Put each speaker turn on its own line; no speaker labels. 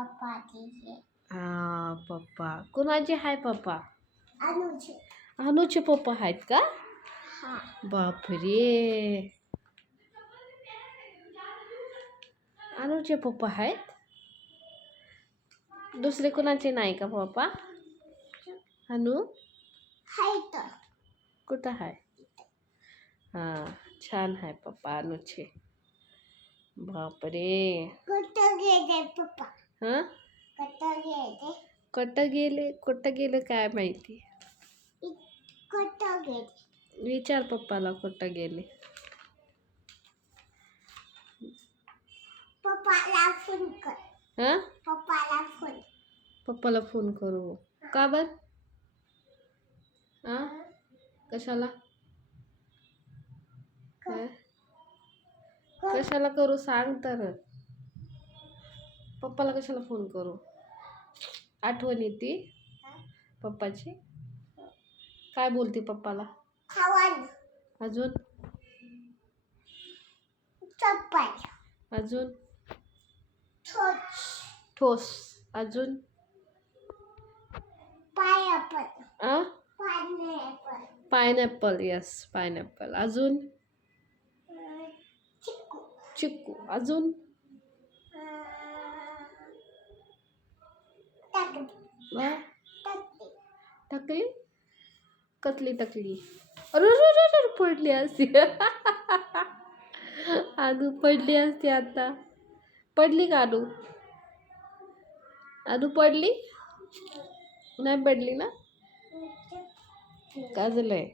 पप्पा
हा पप्पा. कुणाचे हाय पप्पा?
अनुचे.
अनुचे पप्पा आहेत का?
हा.
बापरे. अनुचे पप्पा आहेत? दुसरे कुणाचे नाही का पप्पा? अनु?
हाय तर.
कुठं आहे हां छान आहे पप्पा अनुचे. बापरे.
कुठं गेले पप्पा?
हां?
कुठं गेले.
कुठं गेले? काय माहिती? विचार पप्पाला कुठं गेले.
पप्पाला फोन कर.
हां?
पप्पाला फोन.
पप्पाला फोन करू. का बर? हां? कशाला? कशाला करू? सांग तर. पप्पाला कशाला फोन करू? आठवण येते. पप्पाची? काय बोलते पप्पाला? अजून? अजून? ठोस. अजून?
पायनॅपल.
Yes pineapple. अजून?
चिकू.
चिक्कू अजून?
टाकली? टाकली.
कसली टाकली? अरे पडली असती. अनु पडली असती आता. पडली का अनु अनु पडली? नाही पडली ना? का झालंय?